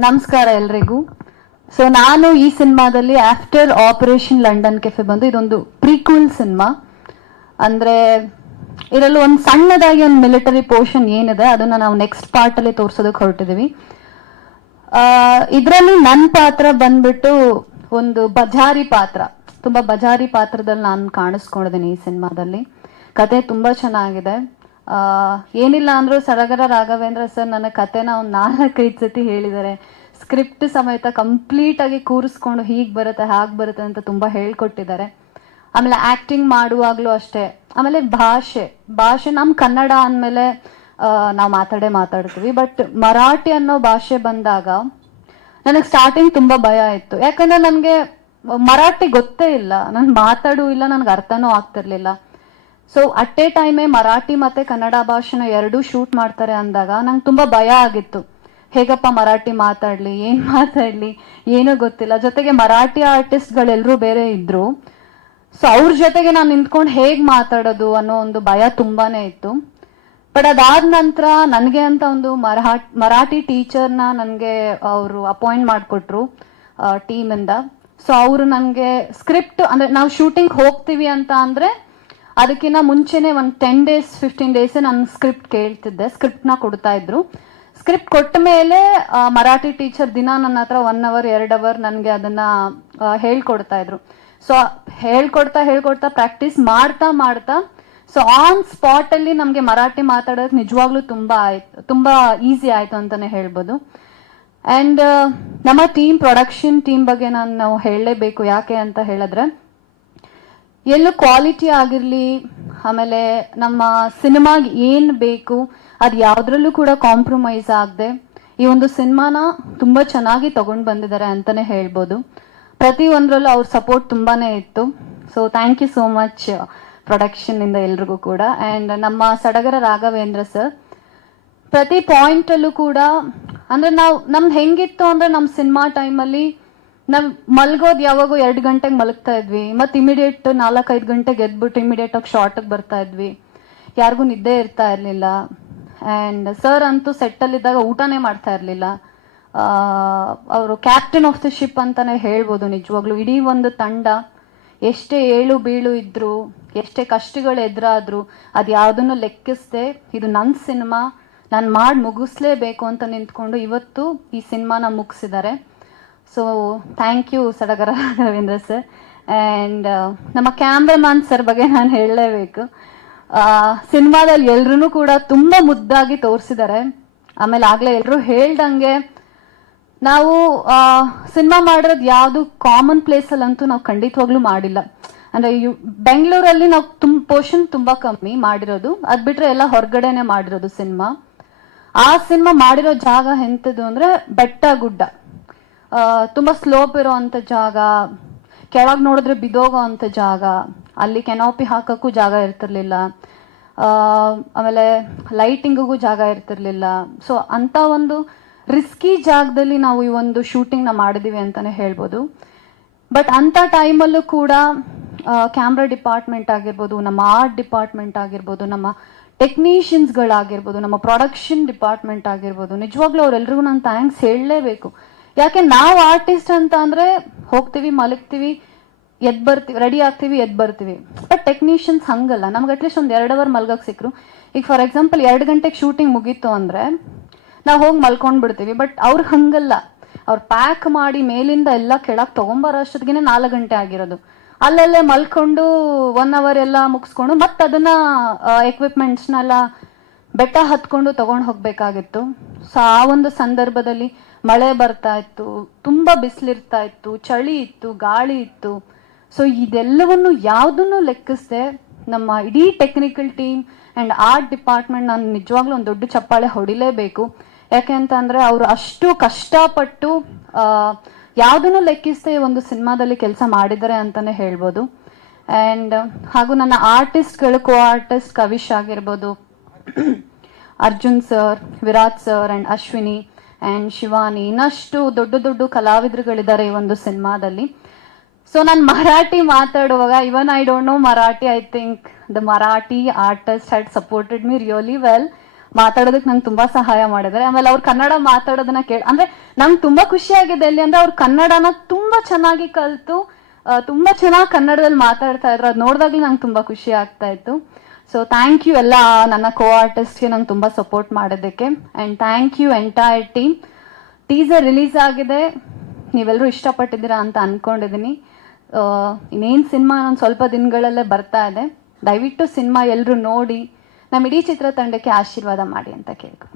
ನಮಸ್ಕಾರ ಎಲ್ರಿಗೂ. ಸೊ ನಾನು ಈ ಸಿನಿಮಾದಲ್ಲಿ ಆಫ್ಟರ್ ಆಪರೇಷನ್ ಲಂಡನ್ ಕೆಫೆ ಬಂದು ಇದೊಂದು ಪ್ರೀಕ್ವಲ್ ಸಿನಿಮಾ. ಅಂದ್ರೆ, ಇದರಲ್ಲಿ ಒಂದು ಸಣ್ಣದಾಗಿ ಒಂದು ಮಿಲಿಟರಿ ಪೋರ್ಷನ್ ಏನಿದೆ, ಅದನ್ನ ನಾವು ನೆಕ್ಸ್ಟ್ ಪಾರ್ಟ್ ಅಲ್ಲಿ ತೋರ್ಸೋದಕ್ಕೆ ಹೊರಟಿದೀವಿ. ಇದರಲ್ಲಿ ನನ್ನ ಪಾತ್ರ ಬಂದ್ಬಿಟ್ಟು ಒಂದು ಬಜಾರಿ ಪಾತ್ರ. ತುಂಬಾ ಬಜಾರಿ ಪಾತ್ರದಲ್ಲಿ ನಾನು ಕಾಣಿಸ್ಕೊಂಡಿದ್ದೀನಿ ಈ ಸಿನಿಮಾದಲ್ಲಿ. ಕತೆ ತುಂಬಾ ಚೆನ್ನಾಗಿದೆ. ಏನಿಲ್ಲ ಅಂದ್ರೂ ಸಡಗರ ರಾಘವೇಂದ್ರ ಸರ್ ನನ್ನ ಕತೆನ ಒಂದು ನಾಲ್ಕೈದು ಸತಿ ಹೇಳಿದ್ದಾರೆ. ಸ್ಕ್ರಿಪ್ಟ್ ಸಮೇತ ಕಂಪ್ಲೀಟ್ ಆಗಿ ಕೂರಿಸ್ಕೊಂಡು ಹೀಗೆ ಬರುತ್ತೆ, ಹಾಗೆ ಬರುತ್ತೆ ಅಂತ ತುಂಬಾ ಹೇಳ್ಕೊಟ್ಟಿದ್ದಾರೆ. ಆಮೇಲೆ ಆಕ್ಟಿಂಗ್ ಮಾಡುವಾಗ್ಲೂ ಅಷ್ಟೇ. ಆಮೇಲೆ ಭಾಷೆ ಭಾಷೆ ನಮ್ ಕನ್ನಡ ಅಂದಮೇಲೆ ನಾವು ಮಾತಾಡೇ ಮಾತಾಡ್ತೀವಿ. ಬಟ್ ಮರಾಠಿ ಅನ್ನೋ ಭಾಷೆ ಬಂದಾಗ ನನಗೆ ಸ್ಟಾರ್ಟಿಂಗ್ ತುಂಬಾ ಭಯ ಇತ್ತು. ಯಾಕಂದ್ರೆ ನನಗೆ ಮರಾಠಿ ಗೊತ್ತೇ ಇಲ್ಲ. ನಾನು ಮಾತಾಡೂ ಇಲ್ಲ, ನನಗೆ ಅರ್ಥನೂ ಆಗ್ತಿರ್ಲಿಲ್ಲ. ಸೊ ಅಟ್ ಎ ಟೈಮೇ ಮರಾಠಿ ಮತ್ತೆ ಕನ್ನಡ ಭಾಷೆನ ಎರಡೂ ಶೂಟ್ ಮಾಡ್ತಾರೆ ಅಂದಾಗ ನಂಗೆ ತುಂಬಾ ಭಯ ಆಗಿತ್ತು. ಹೇಗಪ್ಪ ಮರಾಠಿ ಮಾತಾಡ್ಲಿ, ಏನ್ ಮಾತಾಡ್ಲಿ, ಏನೂ ಗೊತ್ತಿಲ್ಲ. ಜೊತೆಗೆ ಮರಾಠಿ ಆರ್ಟಿಸ್ಟ್ಗಳೆಲ್ಲರೂ ಬೇರೆ ಇದ್ರು. ಸೊ ಅವ್ರ ಜೊತೆಗೆ ನಾನು ನಿಂತ್ಕೊಂಡು ಹೇಗ್ ಮಾತಾಡೋದು ಅನ್ನೋ ಒಂದು ಭಯ ತುಂಬಾನೇ ಇತ್ತು. ಬಟ್ ಅದಾದ ನಂತರ ನನಗೆ ಅಂತ ಒಂದು ಮರಾಠಿ ಮರಾಠಿ ಟೀಚರ್ನ ನನಗೆ ಅವರು ಅಪಾಯಿಂಟ್ ಮಾಡಿಕೊಟ್ರು ಟೀಮಿಂದ ಸೊ ಅವರು ನನಗೆ ಸ್ಕ್ರಿಪ್ಟ್ ಅಂದ್ರೆ ನಾವು ಶೂಟಿಂಗ್ ಹೋಗ್ತೀವಿ ಅಂತ ಅಂದ್ರೆ ಅದಕ್ಕಿಂತ ಮುಂಚೆನೆ ಒಂದು ಟೆನ್ ಡೇಸ್ ಫಿಫ್ಟೀನ್ ಡೇಸ್ ನಾನು ಸ್ಕ್ರಿಪ್ಟ್ ಕೇಳ್ತಿದ್ದೆ. ಸ್ಕ್ರಿಪ್ಟ್ನ ಕೊಡ್ತಾ ಇದ್ರು. ಸ್ಕ್ರಿಪ್ಟ್ ಕೊಟ್ಟ ಮೇಲೆ ಮರಾಠಿ ಟೀಚರ್ ದಿನ ನನ್ನ ಹತ್ರ ಒನ್ ಅವರ್ ಎರಡು ಅವರ್ ನನಗೆ ಅದನ್ನ ಹೇಳ್ಕೊಡ್ತಾ ಇದ್ರು. ಸೊ ಹೇಳ್ಕೊಡ್ತಾ ಹೇಳ್ಕೊಡ್ತಾ ಪ್ರಾಕ್ಟೀಸ್ ಮಾಡ್ತಾ ಮಾಡ್ತಾ ಸೊ ಆನ್ ಸ್ಪಾಟ್ ಅಲ್ಲಿ ನಮಗೆ ಮರಾಠಿ ಮಾತಾಡೋಕೆ ನಿಜವಾಗ್ಲೂ ತುಂಬಾ ಆಯ್ತು, ತುಂಬಾ ಈಸಿ ಆಯ್ತು ಅಂತಾನೆ ಹೇಳ್ಬೋದು. ಅಂಡ್ ನಮ್ಮ ಟೀಮ್ ಪ್ರೊಡಕ್ಷನ್ ಟೀಮ್ ಬಗ್ಗೆ ನಾನು ಹೇಳಲೇಬೇಕು ಯಾಕೆ ಅಂತ ಹೇಳಿದ್ರೆ ಎಲ್ಲೂ ಕ್ವಾಲಿಟಿ ಆಗಿರಲಿ, ಆಮೇಲೆ ನಮ್ಮ ಸಿನಿಮಾಗೆ ಏನು ಬೇಕು, ಅದು ಯಾವುದ್ರಲ್ಲೂ ಕೂಡ ಕಾಂಪ್ರಮೈಸ್ ಆಗದೆ, ಈ ಒಂದು ಸಿನಿಮಾನ ತುಂಬಾ ಚೆನ್ನಾಗಿ ತಗೊಂಡು ಬಂದಿದ್ದಾರೆ ಅಂತಾನೆ ಹೇಳ್ಬೋದು. ಪ್ರತಿ ಒಂದ್ರಲ್ಲೂ ಅವ್ರ ಸಪೋರ್ಟ್ ತುಂಬಾನೇ ಇತ್ತು. So thank you so much ಪ್ರೊಡಕ್ಷನ್ನಿಂದ ಎಲ್ರಿಗೂ ಕೂಡ. ಅಂಡ್ ನಮ್ಮ ಸಡಗರ ರಾಘವೇಂದ್ರ ಸರ್ ಪ್ರತಿ ಪಾಯಿಂಟ್ ಅಲ್ಲೂ ಕೂಡ, ಅಂದ್ರೆ ನಾವು ನಮ್ದು ಹೆಂಗಿತ್ತು ಅಂದ್ರೆ ನಮ್ಮ ಸಿನಿಮಾ ಟೈಮಲ್ಲಿ ನಾವ್ ಮಲ್ಗೋದ್ ಯಾವಾಗೂ ಎರಡು ಗಂಟೆಗೆ ಮಲಗ್ತಾ ಇದ್ವಿ. ಮತ್ತೆ ಇಮಿಡಿಯೇಟ್ ನಾಲ್ಕೈದು ಗಂಟೆಗೆ ಎದ್ಬಿಟ್ಟು ಇಮಿಡಿಯೇಟ್ ಆಗಿ ಶಾರ್ಟಿಗೆ ಬರ್ತಾ ಇದ್ವಿ. ಯಾರಿಗೂ ನಿದ್ದೆ ಇರ್ತಾ ಇರಲಿಲ್ಲ. ಅಂಡ್ ಸರ್ ಅಂತೂ ಸೆಟ್ಟಲ್ಲಿದ್ದಾಗ ಊಟನೇ ಮಾಡ್ತಾ ಇರಲಿಲ್ಲ. ಅವರು ಕ್ಯಾಪ್ಟನ್ ಆಫ್ ದ ಶಿಪ್ ಅಂತಾನೆ ಹೇಳ್ಬೋದು ನಿಜವಾಗ್ಲೂ. ಇಡೀ ಒಂದು ತಂಡ ಎಷ್ಟೇ ಏಳು ಬೀಳು ಇದ್ರು, ಎಷ್ಟೇ ಕಷ್ಟಗಳು ಎದುರಾದ್ರು, ಅದು ಯಾವುದನ್ನು ಲೆಕ್ಕಿಸದೆ, ಇದು ನನ್ನ ಸಿನಿಮಾ, ನಾನು ಮಾಡಿ ಮುಗಿಸ್ಲೇಬೇಕು ಅಂತ ನಿಂತ್ಕೊಂಡು ಇವತ್ತು ಈ ಸಿನಿಮಾನ ಮುಗಿಸಿದ್ದಾರೆ. ಸೊ ಥ್ಯಾಂಕ್ ಯು ಸಡಗರ ರವೀಂದ್ರ ಸರ್ ಆ್ಯಂಡ್ ನಮ್ಮ ಕ್ಯಾಮ್ರಾಮನ್ ಸರ್ ಬಗ್ಗೆ ನಾನು ಹೇಳಲೇಬೇಕು. ಸಿನಿಮಾದಲ್ಲಿ ಎಲ್ಲರೂ ಕೂಡ ತುಂಬ ಮುದ್ದಾಗಿ ತೋರಿಸಿದ್ದಾರೆ ಆಮೇಲೆ ಆಗಲೇ ಎಲ್ಲರೂ ಹೇಳ್ದಂಗೆ ನಾವು ಸಿನಿಮಾ ಮಾಡಿರೋದು ಯಾವುದು ಕಾಮನ್ ಪ್ಲೇಸಲ್ಲಂತೂ ನಾವು ಖಂಡಿತವಾಗ್ಲೂ ಮಾಡಿಲ್ಲ. ಅಂದರೆ ಯು, ಬೆಂಗಳೂರಲ್ಲಿ ನಾವು ತುಂಬ ಪೋರ್ಷನ್ ತುಂಬ ಕಮ್ಮಿ ಮಾಡಿರೋದು. ಅದು ಬಿಟ್ಟರೆ ಎಲ್ಲ ಹೊರಗಡೆನೆ ಮಾಡಿರೋದು ಸಿನಿಮಾ. ಆ ಸಿನಿಮಾ ಮಾಡಿರೋ ಜಾಗ ಎಂಥದ್ದು ಅಂದರೆ ಬೆಟ್ಟ ಗುಡ್ಡ. ತುಂಬಾ ಸ್ಲೋಪ್ ಇರುವಂತ ಜಾಗ, ಕೆಳಗೆ ನೋಡಿದ್ರೆ ಬಿದೋಗೋ ಅಂಥ ಜಾಗ, ಅಲ್ಲಿ ಕೆನೋಪಿ ಹಾಕೋಕ್ಕೂ ಜಾಗ ಇರ್ತಿರ್ಲಿಲ್ಲ. ಆಮೇಲೆ ಲೈಟಿಂಗಿಗೂ ಜಾಗ ಇರ್ತಿರ್ಲಿಲ್ಲ. ಸೊ ಅಂತ ಒಂದು ರಿಸ್ಕಿ ಜಾಗದಲ್ಲಿ ನಾವು ಈ ಒಂದು ಶೂಟಿಂಗ್ನ ಮಾಡಿದೀವಿ ಅಂತಾನೆ ಹೇಳ್ಬೋದು. ಬಟ್ ಅಂಥ ಟೈಮಲ್ಲೂ ಕೂಡ ಕ್ಯಾಮ್ರಾ ಡಿಪಾರ್ಟ್ಮೆಂಟ್ ಆಗಿರ್ಬೋದು, ನಮ್ಮ ಆರ್ಟ್ ಡಿಪಾರ್ಟ್ಮೆಂಟ್ ಆಗಿರ್ಬೋದು, ನಮ್ಮ ಟೆಕ್ನಿಷಿಯನ್ಸ್ಗಳಾಗಿರ್ಬೋದು ನಮ್ಮ ಪ್ರೊಡಕ್ಷನ್ ಡಿಪಾರ್ಟ್ಮೆಂಟ್ ಆಗಿರ್ಬೋದು, ನಿಜವಾಗ್ಲೂ ಅವರೆಲ್ಲರಿಗೂ ನಾನು ಥ್ಯಾಂಕ್ಸ್ ಹೇಳಲೇಬೇಕು. ಯಾಕೆ ನಾವು ಆರ್ಟಿಸ್ಟ್ ಅಂತ ಅಂದ್ರೆ ಹೋಗ್ತೀವಿ, ಮಲಗ್ತೀವಿ, ಎದ್ ಬರ್ತೀವಿ ರೆಡಿ ಆಗ್ತೀವಿ, ಎದ್ ಬರ್ತೀವಿ. ಬಟ್ ಟೆಕ್ನಿಷಿಯನ್ಸ್ ಹಂಗಲ್ಲ. ನಮ್ಗೆ ಅಟ್ಲೀಸ್ಟ್ ಒಂದು ಎರಡು ಅವರ್ ಮಲ್ಗಕ್ ಸಿಕ್ಕರು ಈಗ ಫಾರ್ ಎಕ್ಸಾಂಪಲ್ ಎರಡು ಗಂಟೆಗೆ ಶೂಟಿಂಗ್ ಮುಗೀತು ಅಂದ್ರೆ ನಾವು ಹೋಗಿ ಮಲ್ಕೊಂಡು ಬಿಡ್ತೀವಿ. ಬಟ್ ಅವ್ರು ಹಂಗಲ್ಲ. ಅವ್ರು ಪ್ಯಾಕ್ ಮಾಡಿ ಮೇಲಿಂದ ಎಲ್ಲ ಕೆಳಗೆ ತಗೊಂಬರೋ ಅಷ್ಟೊತ್ತಿಗೆ ನಾಲ್ಕು ಗಂಟೆ ಆಗಿರೋದು. ಅಲ್ಲಲ್ಲೇ ಮಲ್ಕೊಂಡು ಒನ್ ಅವರ್ ಎಲ್ಲ ಮುಗಿಸ್ಕೊಂಡು ಮತ್ತೆ ಅದನ್ನ ಎಕ್ವಿಪ್ಮೆಂಟ್ಸ್ನೆಲ್ಲ ಬೆಟ್ಟ ಹತ್ಕೊಂಡು ತಗೊಂಡು ಹೋಗ್ಬೇಕಾಗಿತ್ತು. ಸೊ ಆ ಒಂದು ಸಂದರ್ಭದಲ್ಲಿ ಮಳೆ ಬರ್ತಾ ಇತ್ತು, ತುಂಬಾ ಬಿಸಿಲಿರ್ತಾ ಇತ್ತು, ಚಳಿ ಇತ್ತು, ಗಾಳಿ ಇತ್ತು. ಸೊ ಇದೆಲ್ಲವನ್ನು ಯಾವುದನ್ನು ಲೆಕ್ಕಿಸದೆ ನಮ್ಮ ಇಡೀ technical team and art department ನಾನು ನಿಜವಾಗ್ಲೂ ಒಂದು ದೊಡ್ಡ ಚಪ್ಪಾಳೆ ಹೊಡಿಲೇಬೇಕು. ಯಾಕೆ ಅಂತ ಅಂದ್ರೆ ಅವರು ಅಷ್ಟು ಕಷ್ಟಪಟ್ಟು ಯಾವುದನ್ನು ಲೆಕ್ಕಿಸದೆ ಒಂದು ಸಿನಿಮಾದಲ್ಲಿ ಕೆಲಸ ಮಾಡಿದ್ದಾರೆ ಅಂತಾನೆ ಹೇಳ್ಬೋದು. ಅಂಡ್ ಹಾಗೂ ನನ್ನ ಆರ್ಟಿಸ್ಟ್ಗಳು ಕೋ ಆರ್ಟಿಸ್ಟ್ ಕವಿಶ್ ಆಗಿರ್ಬೋದು, Arjun sir Virat sir and Ashwini and Shivani ಇನ್ನಷ್ಟು ದೊಡ್ಡ ದೊಡ್ಡ ಕಲಾವಿದರುಗಳಿದ್ದಾರೆ ಈ ಒಂದು ಸಿನಿಮಾದಲ್ಲಿ. ಸೊ ನಾನು ಮರಾಠಿ ಮಾತಾಡುವಾಗ even I don't know Marathi I think the Marathi artist had supported me really well ಮಾತಾಡೋದಕ್ಕೆ ನಂಗೆ ತುಂಬಾ ಸಹಾಯ ಮಾಡಿದ್ದಾರೆ. ಆಮೇಲೆ ಅವ್ರು ಕನ್ನಡ ಮಾತಾಡೋದನ್ನ ಕೇಳ, ಅಂದ್ರೆ ನಂಗೆ ತುಂಬಾ ಖುಷಿ ಆಗಿದೆ ಎಲ್ಲಿ ಅಂದ್ರೆ ಅವ್ರು ಕನ್ನಡನ ತುಂಬಾ ಚೆನ್ನಾಗಿ ಕಲಿತು ತುಂಬಾ ಚೆನ್ನಾಗಿ ಕನ್ನಡದಲ್ಲಿ ಮಾತಾಡ್ತಾ ಇದ್ರು. ಅದು ನೋಡಿದಾಗ್ಲೂ ನಂಗೆ ತುಂಬಾ ಖುಷಿ ಆಗ್ತಾ ಇತ್ತು. ಸೊ ಥ್ಯಾಂಕ್ ಯು ಎಲ್ಲ ನನ್ನ ಕೋ ಆರ್ಟಿಸ್ಟ್ಗೆ ನಂಗೆ ತುಂಬ ಸಪೋರ್ಟ್ ಮಾಡೋದಕ್ಕೆ and thank you entire team teaser release ಆಗಿದೆ. ನೀವೆಲ್ಲರೂ ಇಷ್ಟಪಟ್ಟಿದ್ದೀರಾ ಅಂತ ಅಂದ್ಕೊಂಡಿದ್ದೀನಿ ಇನ್ನೇನು ಸಿನಿಮಾ ನಾನು ಸ್ವಲ್ಪ ದಿನಗಳಲ್ಲೇ ಬರ್ತಾ ಇದೆ. ದಯವಿಟ್ಟು ಸಿನಿಮಾ ಎಲ್ಲರೂ ನೋಡಿ ನಮ್ಮ ಇಡೀ ಚಿತ್ರತಂಡಕ್ಕೆ ಆಶೀರ್ವಾದ ಮಾಡಿ ಅಂತ ಕೇಳ್ಕೊ